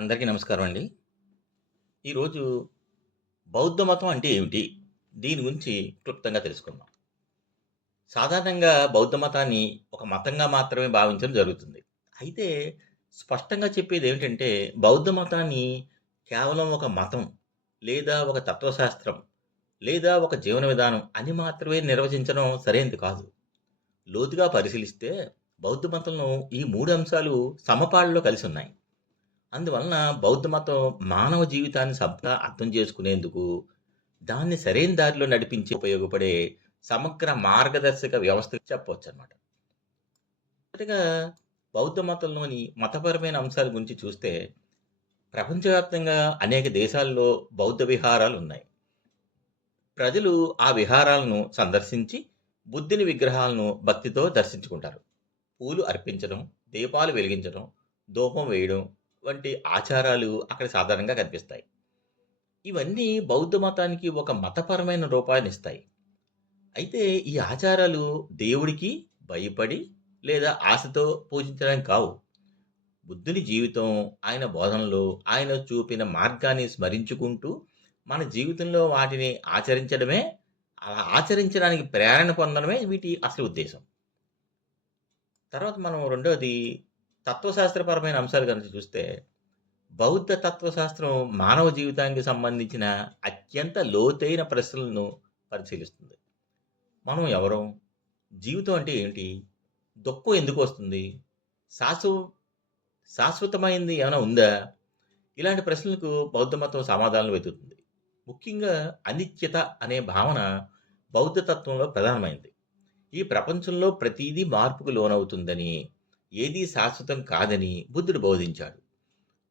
అందరికీ నమస్కారం అండి. ఈరోజు బౌద్ధ మతం అంటే ఏమిటి? దీని గురించి క్లుప్తంగా తెలుసుకుందాం. సాధారణంగా బౌద్ధ మతాన్ని ఒక మతంగా మాత్రమే భావించడం జరుగుతుంది. అయితే స్పష్టంగా చెప్పేది ఏమిటంటే బౌద్ధ మతాన్ని కేవలం ఒక మతం, లేదా ఒక తత్వశాస్త్రం, లేదా ఒక జీవన విధానం అని మాత్రమే నిర్వచించడం సరైనది కాదు. లోతుగా పరిశీలిస్తే బౌద్ధ మతంలో ఈ మూడు అంశాలు సమపాళ్ళలో కలిసున్నాయి. అందువలన బౌద్ధ మతం మానవ జీవితాన్ని సబ్గా అర్థం చేసుకునేందుకు, దాన్ని సరైన దారిలో నడిపించి ఉపయోగపడే సమగ్ర మార్గదర్శక వ్యవస్థగా చెప్పవచ్చనమాట. మొదటగా బౌద్ధ మతంలోని మతపరమైన అంశాల గురించి చూస్తే, ప్రపంచవ్యాప్తంగా అనేక దేశాల్లో బౌద్ధ విహారాలు ఉన్నాయి ప్రజలు ఆ విహారాలను సందర్శించి బుద్ధుని విగ్రహాలను భక్తితో దర్శించుకుంటారు. పూలు అర్పించడం, దీపాలు వెలిగించడం, ధూపం వేయడం వంటి ఆచారాలు అక్కడ సాధారణంగా కనిపిస్తాయి. ఇవన్నీ బౌద్ధ మతానికి ఒక మతపరమైన రూపాన్ని ఇస్తాయి అయితే ఈ ఆచారాలు దేవుడికి భయపడి లేదా ఆశతో పూజించడానికి కావు. బుద్ధుని జీవితం, ఆయన బోధనలు, ఆయన చూపిన మార్గాన్ని స్మరించుకుంటూ మన జీవితంలో వాటిని ఆచరించడమే అలా ఆచరించడానికి ప్రేరణ పొందడమే వీటి అసలు ఉద్దేశం. తర్వాత మనం రెండోది తత్వశాస్త్రపరమైన అంశాలు కనుక చూస్తే, బౌద్ధ తత్వశాస్త్రం మానవ జీవితానికి సంబంధించిన అత్యంత లోతైన ప్రశ్నలను పరిశీలిస్తుంది. మనం ఎవరం? జీవితం అంటే ఏంటి? దుఃఖం ఎందుకొస్తుంది? శాశ్వ శాశ్వతమైంది ఏమైనా ఉందా? ఇలాంటి ప్రశ్నలకు బౌద్ధ మతం సమాధానాలు వెతుకుతుంది. ముఖ్యంగా అనిత్యత అనే భావన బౌద్ధ తత్వంలో ప్రధానమైంది. ఈ ప్రపంచంలో ప్రతీదీ మార్పుకు లోనవుతుందని, ఏదీ శాశ్వతం కాదని బుద్ధుడు బోధించాడు.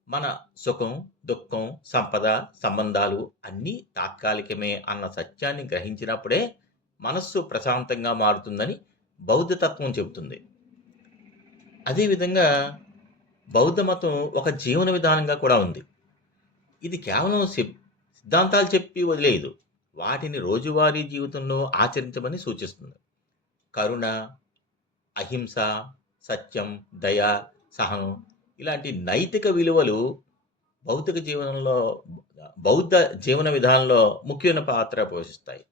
మన సుఖం, దుఃఖం, సంపద, సంబంధాలు అన్నీ తాత్కాలికమే అన్న సత్యాన్ని గ్రహించినప్పుడే మనస్సు ప్రశాంతంగా మారుతుందని బౌద్ధతత్వం చెబుతుంది. అదేవిధంగా బౌద్ధ మతం ఒక జీవన విధానంగా కూడా ఉంది. ఇది కేవలం సిబ్ సిద్ధాంతాలు చెప్పి వదిలేదు వాటిని రోజువారీ జీవితంలో ఆచరించమని సూచిస్తుంది. కరుణ, అహింస, సత్యం, దయ, సహనం ఇలాంటి నైతిక విలువలు భౌతిక జీవనంలో బౌద్ధ జీవన విధానంలో ముఖ్యమైన పాత్ర పోషిస్తాయి.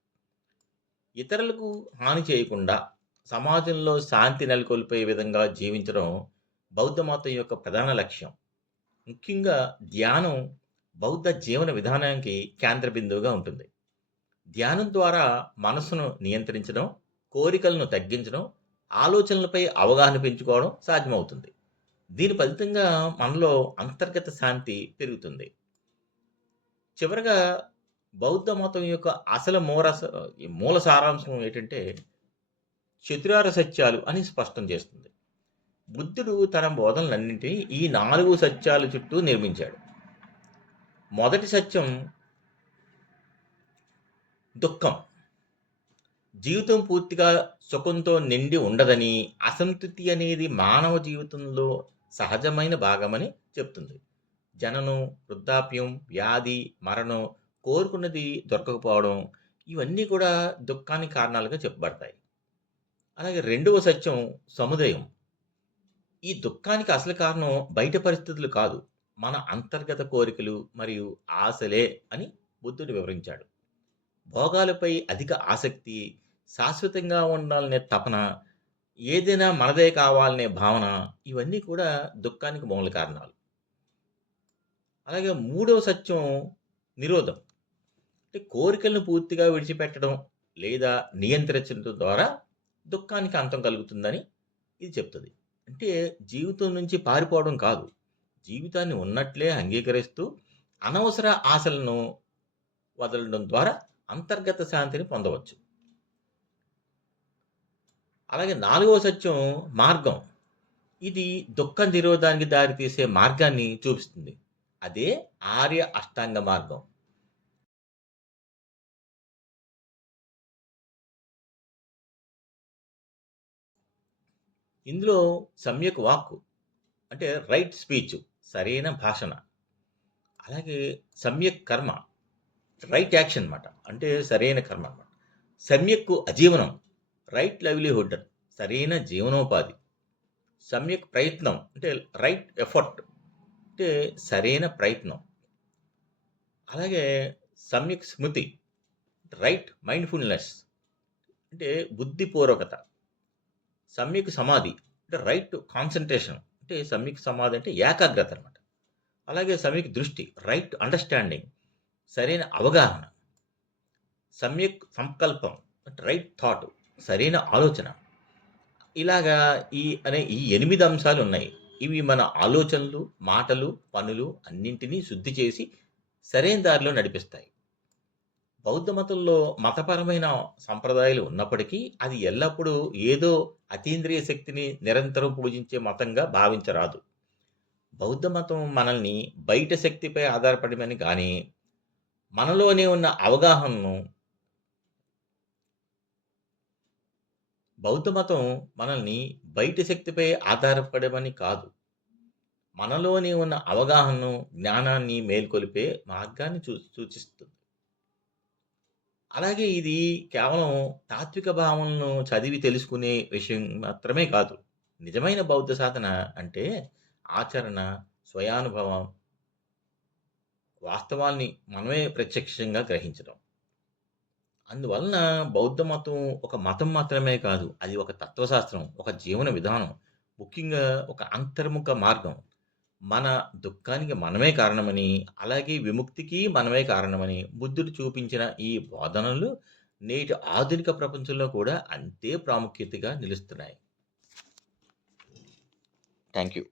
ఇతరులకు హాని చేయకుండా సమాజంలో శాంతి నెలకొల్పే విధంగా జీవించడం బౌద్ధ మతం యొక్క ప్రధాన లక్ష్యం. ముఖ్యంగా ధ్యానం బౌద్ధ జీవన విధానానికి కేంద్ర బిందువుగా ఉంటుంది. ధ్యానం ద్వారా మనసును నియంత్రించడం, కోరికలను తగ్గించడం, ఆలోచనలపై అవగాహన పెంచుకోవడం సాధ్యమవుతుంది. దీని ఫలితంగా మనలో అంతర్గత శాంతి పెరుగుతుంది. చివరగా బౌద్ధ మతం యొక్క అసలు మూరస మూల సారాంశం ఏంటంటే చతురార సత్యాలు అని స్పష్టం చేస్తుంది. బుద్ధుడు తన బోధనలన్నింటినీ ఈ నాలుగు సత్యాల చుట్టూ నిర్మించాడు. మొదటి సత్యం దుఃఖం. జీవితం పూర్తిగా సుఖంతో నిండి ఉండదని, అసంతృప్తి అనేది మానవ జీవితంలో సహజమైన భాగమని చెప్తుంది. జననం, వృద్ధాప్యం, వ్యాధి, మరణం, కోరుకున్నది దొరకకపోవడం ఇవన్నీ కూడా దుఃఖానికి కారణాలుగా చెప్పబడతాయి. అలాగే రెండవ సత్యం సముదయం. ఈ దుఃఖానికి అసలు కారణం బయట పరిస్థితులు కాదు. మన అంతర్గత కోరికలు మరియు ఆశలే అని బుద్ధుడు వివరించాడు. భోగాలపై అధిక ఆసక్తి, శాశ్వతంగా ఉండాలనే తపన, ఏదైనా మనదే కావాలనే భావన ఇవన్నీ కూడా దుఃఖానికి మూల కారణాలు. అలాగే మూడవ సత్యం నిరోధం. అంటే కోరికలను పూర్తిగా విడిచిపెట్టడం లేదా నియంత్రించడం ద్వారా దుఃఖానికి అంతం కలుగుతుందని ఇది చెప్తుంది అంటే జీవితం నుంచి పారిపోవడం కాదు. జీవితాన్ని ఉన్నట్లే అంగీకరిస్తూ అనవసర ఆశలను వదలడం ద్వారా అంతర్గత శాంతిని పొందవచ్చు. అలాగే నాలుగవ సత్యం మార్గం. ఇది దుఃఖ నిరోధానికి దారితీసే మార్గాన్ని చూపిస్తుంది. అదే ఆర్య అష్టాంగ మార్గం. ఇందులో సమ్యక్ వాక్కు అంటే రైట్ స్పీచ్ సరైన భాషణ. అలాగే సమ్యక్ కర్మ రైట్ యాక్షన్ అన్నమాట. అంటే సరైన కర్మ అనమాట సమ్యక్కు అజీవనం రైట్ లైవ్లీహుడ్ సరైన జీవనోపాధి. సమ్యక్ ప్రయత్నం అంటే రైట్ ఎఫర్ట్ అంటే సరైన ప్రయత్నం. అలాగే సమ్యక్ స్మృతి. Right mindfulness. అంటే బుద్ధిపూర్వకత. సమ్యక్ సమాధి. అంటే రైట్ కాన్సన్ట్రేషన్ అంటే సమ్యక్ సమాధి అంటే ఏకాగ్రత అనమాట. అలాగే సమ్యక్ దృష్టి. Right understanding. సరైన అవగాహన. సమ్యక్ సంకల్పం. అంటే రైట్ థాట్. సరైన ఆలోచన. ఇలాగా ఈ అనే ఈ ఎనిమిది అంశాలు ఉన్నాయి ఇవి మన ఆలోచనలు, మాటలు, పనులు అన్నింటినీ శుద్ధి చేసి సరైన దారిలో నడిపిస్తాయి. బౌద్ధ మతంలో మతపరమైన సంప్రదాయాలు ఉన్నప్పటికీ అది ఎల్లప్పుడూ ఏదో అతీంద్రియ శక్తిని నిరంతరం పూజించే మతంగా భావించరాదు. బౌద్ధ మతం మనల్ని బయట శక్తిపై ఆధారపడమని కానీ మనలోనే ఉన్న అవగాహనను బౌద్ధ మతం మనల్ని బయటి శక్తిపై ఆధారపడమని కాదు. మనలోనే ఉన్న అవగాహనను, జ్ఞానాన్ని మేల్కొలిపే మార్గాన్ని చూ సూచిస్తుంది. అలాగే ఇది కేవలం తాత్విక భావనలను చదివి తెలుసుకునే విషయం మాత్రమే కాదు. నిజమైన బౌద్ధ సాధన అంటే ఆచరణ, స్వయానుభవం వాస్తవాల్ని మనమే ప్రత్యక్షంగా గ్రహించడం. అందువలన బౌద్ధ మతం ఒక మతం మాత్రమే కాదు. అది ఒక తత్వశాస్త్రం, ఒక జీవన విధానం, ముఖ్యంగా ఒక అంతర్ముఖ మార్గం. మన దుఃఖానికి మనమే కారణమని, అలాగే విముక్తికి మనమే కారణమని బుద్ధుడు చూపించిన ఈ బోధనలు నేటి ఆధునిక ప్రపంచంలో కూడా అంతే ప్రాముఖ్యతగా నిలుస్తున్నాయి. Thank you.